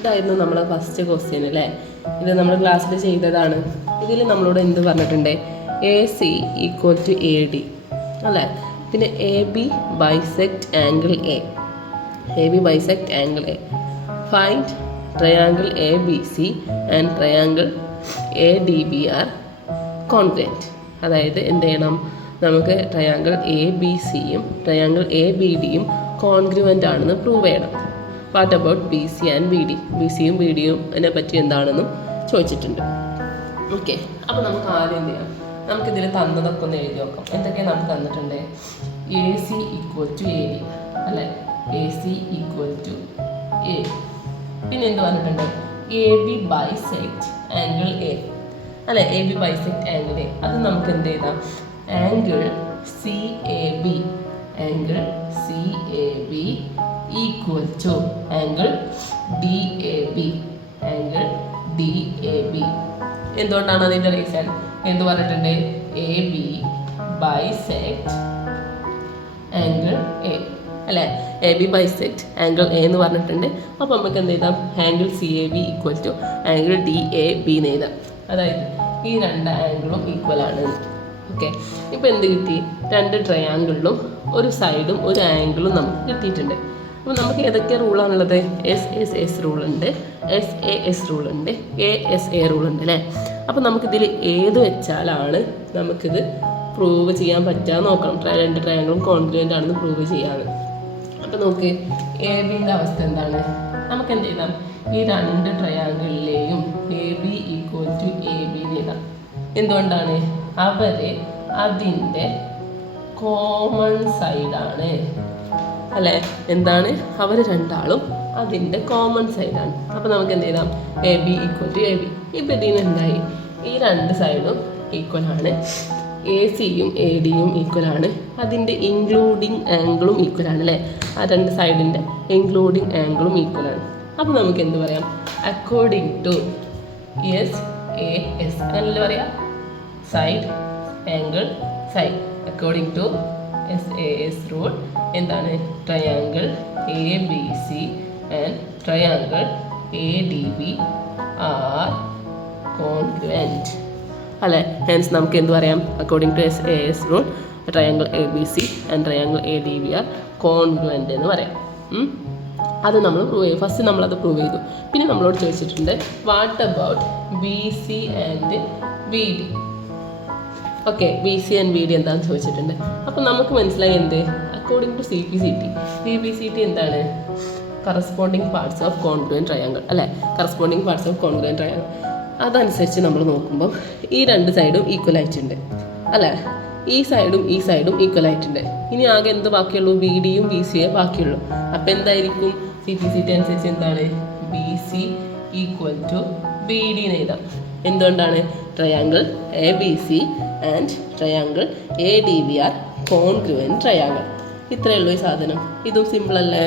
ഇതായിരുന്നു നമ്മളെ first question അല്ലേ. ഇത് നമ്മൾ ക്ലാസ്സിൽ ചെയ്തതാണ്. ഇതിൽ നമ്മളോട് എന്ത് പറഞ്ഞിട്ടുണ്ട്? AC = AD അല്ലേ. പിന്നെ AB bisect angle AB bisect angle find triangle ABC and triangle ADB are congruent. അതായത് എന്ത് ചെയ്യണം? നമുക്ക് ട്രയാങ്കിൾ ABCയും ട്രയാങ്കിൾ ABDയും കോൺഗ്രുവൻ്റ് ആണെന്ന് പ്രൂവ് ചെയ്യണം. What about BC and BD? BCയും BDയും അതിനെ പറ്റി എന്താണെന്നും ചോദിച്ചിട്ടുണ്ട്. ഓക്കെ, അപ്പോൾ നമുക്ക് ആദ്യം എന്ത് ചെയ്യാം? നമുക്കിതിൽ തന്നതൊക്കെ ഒന്ന് എഴുതി നോക്കാം. എന്തൊക്കെയാണ് നമുക്ക് തന്നിട്ടുണ്ട്? AC = AD അല്ലേ. AC = AD. പിന്നെ എന്ത് പറഞ്ഞിട്ടുണ്ട്? AB ബൈസെക്ട് ആംഗിൾ A അല്ലേ. AB ബൈസെക്ട് ആംഗിൾ A അത് നമുക്ക് എന്ത് ചെയ്താം? Angle CAB angle CAB = angle DAB angle DAB. എന്തുകൊണ്ടാണ് അതിൻ്റെ റീസൺ? എന്ത് പറഞ്ഞിട്ടുണ്ട്? AB ബൈസെക്ട് ആംഗിൾ A അല്ലേ. AB ബൈസെക്ട് ആംഗിൾ A എന്ന് പറഞ്ഞിട്ടുണ്ട്. അപ്പോൾ നമുക്ക് എന്ത് ചെയ്താം? ആംഗിൾ CAB = ആംഗിൾ DAB എന്ന് എഴുതാം. അതായത് ഈ രണ്ട് ആംഗിളും ഈക്വൽ ആണ്. ഓക്കെ, ഇപ്പോൾ എന്ത് കിട്ടി? രണ്ട് ട്രയാങ്കിളിലും ഒരു സൈഡും ഒരു ആംഗിളും നമുക്ക് കിട്ടിയിട്ടുണ്ട്. അപ്പോൾ നമുക്ക് ഏതൊക്കെ റൂളാണുള്ളത്? SSS റൂളുണ്ട്, SAS റൂളുണ്ട്, ASA റൂളുണ്ട് അല്ലേ. അപ്പോൾ നമുക്കിതിൽ ഏത് വെച്ചാലാണ് നമുക്കിത് പ്രൂവ് ചെയ്യാൻ പറ്റുക നോക്കണം. രണ്ട് ട്രയാങ്കിളും കോൺഗ്രുവൻ്റ് ആണെന്ന് പ്രൂവ് ചെയ്യാൻ. അപ്പോൾ നോക്ക്, ABൻ്റെ അവസ്ഥ എന്താണ്? നമുക്ക് എന്ത് ചെയ്താം? ഈ രണ്ട് ട്രയാങ്കിളിലെയും AB = AB എന്ന് എഴുതാം. എന്തുകൊണ്ടാണ്? അവര് അതിൻ്റെ കോമൺ സൈഡാണ് അല്ലേ. എന്താണ്? അവർ രണ്ടാളും അതിൻ്റെ കോമൺ സൈഡാണ്. അപ്പോൾ നമുക്ക് എന്ത് ചെയ്താം? AB = AB. ഇപ്പോൾ ഇതിന് എന്തായി? ഈ രണ്ട് സൈഡും ഈക്വലാണ്. ACയും ADയും ഈക്വലാണ്. അതിൻ്റെ ഇൻക്ലൂഡിങ് ആംഗിളും ഈക്വലാണ് അല്ലേ. ആ രണ്ട് സൈഡിൻ്റെ ഇൻക്ലൂഡിങ് ആംഗിളും ഈക്വലാണ്. അപ്പോൾ നമുക്ക് എന്ത് പറയാം? അക്കോർഡിംഗ് ടു SAS അങ്ങനല്ലേ പറയാം, side angle side. According to SAS rule എന്താണ്? Triangle ABC and triangle ADB are congruent അല്ലേ. ഹെൻസ് നമുക്ക് എന്ത് പറയാം? According to SAS rule triangle ABC and triangle ADB are congruent എന്ന് പറയാം. അത് നമ്മൾ പ്രൂവ് ചെയ്യും. ഫസ്റ്റ് നമ്മളത് പ്രൂവ് ചെയ്തു. പിന്നെ നമ്മളോട് ചോദിച്ചിട്ടുണ്ട് what about BC and BD. Okay, BC and BD എന്താണെന്ന് ചോദിച്ചിട്ടുണ്ട്. അപ്പം നമുക്ക് മനസ്സിലായി എന്ത്? അക്കോർഡിംഗ് ടു CPCT എന്താണ്? Corresponding parts of congruent triangle അല്ലേ. Corresponding parts of congruent triangle അതനുസരിച്ച് നമ്മൾ നോക്കുമ്പോൾ ഈ രണ്ട് സൈഡും ഈക്വൽ ആയിട്ടുണ്ട് അല്ലേ. ഈ സൈഡും ഈ സൈഡും ഈക്വൽ ആയിട്ടുണ്ട്. ഇനി ആകെ എന്ത് ബാക്കിയുള്ളൂ? BDയും BCയെ ബാക്കിയുള്ളൂ. അപ്പോൾ എന്തായിരിക്കും? CPCT അനുസരിച്ച് എന്താണ്? BC = BD എന്ന് എഴുതാം. എന്തുകൊണ്ടാണ്? Triangle ABC and triangle ADB are congruent triangle. ഇത്രയേ ഉള്ളൂ ഈ സാധനം. ഇതും സിമ്പിൾ അല്ലേ.